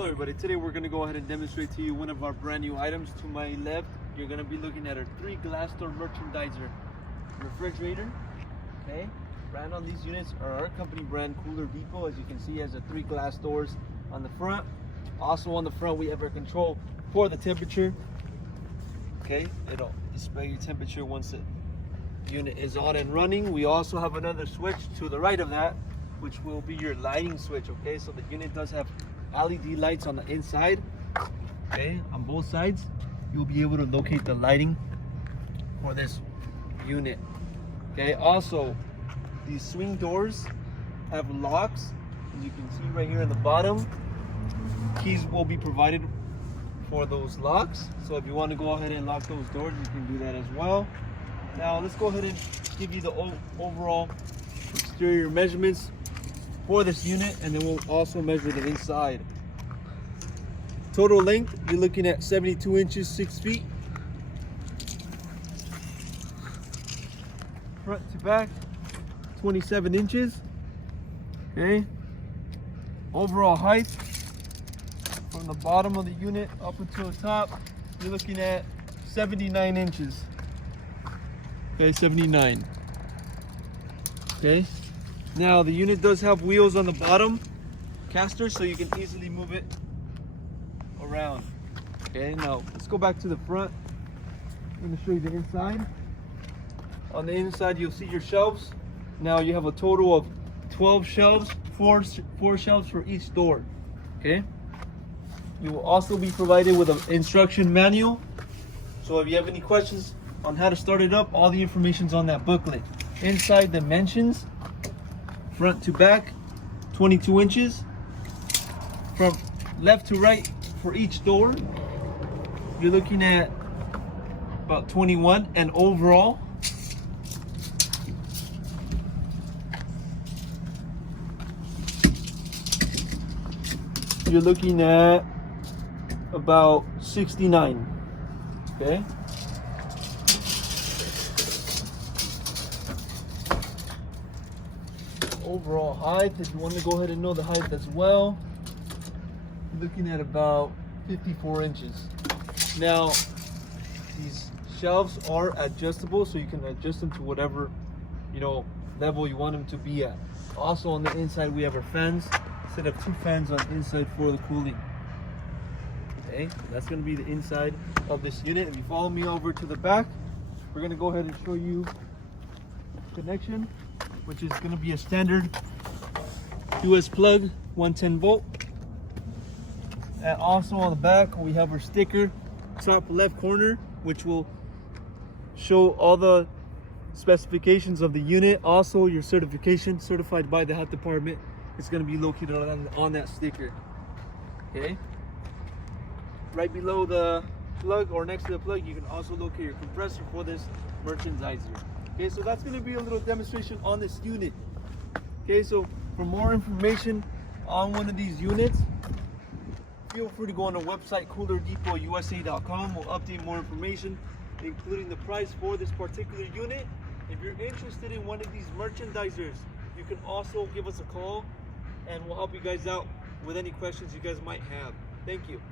Hello everybody, today we're going to go ahead and demonstrate to you one of our brand new items. To my left, you're going to be looking at our 3 glass door merchandiser refrigerator. Okay, brand on these units are our company brand Cooler Depot. As you can see, it has the 3 glass doors on the front. Also on the front we have our control for the temperature. Okay, it'll display your temperature once the unit is on and running. We also have another switch to the right of that, which will be your lighting switch. Okay, so the unit does have LED lights on the inside. Okay, on both sides you'll be able to locate the lighting for this unit. Okay, also these swing doors have locks, as you can see right here in the bottom. Keys will be provided for those locks, so if you want to go ahead and lock those doors, you can do that as well. Now let's go ahead and give you the overall exterior measurements for this unit, and then we'll also measure the inside. Total length, you're looking at 72 inches, 6 feet. Front to back, 27 inches. Okay. Overall height, from the bottom of the unit up until the top, you're looking at 79 inches. Okay, 79. Okay. Now the unit does have wheels on the bottom, casters, so you can easily move it around. Okay, now let's go back to the front. I'm going to show you the inside. On the inside you'll see your shelves. Now you have a total of 12 shelves, four shelves for each door. Okay. You will also be provided with an instruction manual. So if you have any questions on how to start it up, all the information's on that booklet. Inside dimensions, front to back, 22 inches. From left to right for each door, you're looking at about 21. And overall, you're looking at about 69. Okay. Overall height, if you want to go ahead and know the height as well, you're looking at about 54 inches. Now these shelves are adjustable, so you can adjust them to whatever level you want them to be at. Also on the inside we have our fans. Set up 2 fans on the inside for the cooling. Okay, that's going to be the inside of this unit. If you follow me over to the back, we're going to go ahead and show you connection, which is going to be a standard US plug, 110 volt. And also on the back we have our sticker, top left corner, which will show all the specifications of the unit. Also your certification, certified by the health department, is going to be located on that sticker. Okay, right below the plug, or next to the plug, you can also locate your compressor for this merchandiser. Okay, so that's going to be a little demonstration on this unit. Okay, so for more information on one of these units, feel free to go on the website coolerdepot.usa.com. We'll update more information, including the price for this particular unit. If you're interested in one of these merchandisers, you can also give us a call and we'll help you guys out with any questions you guys might have. Thank you.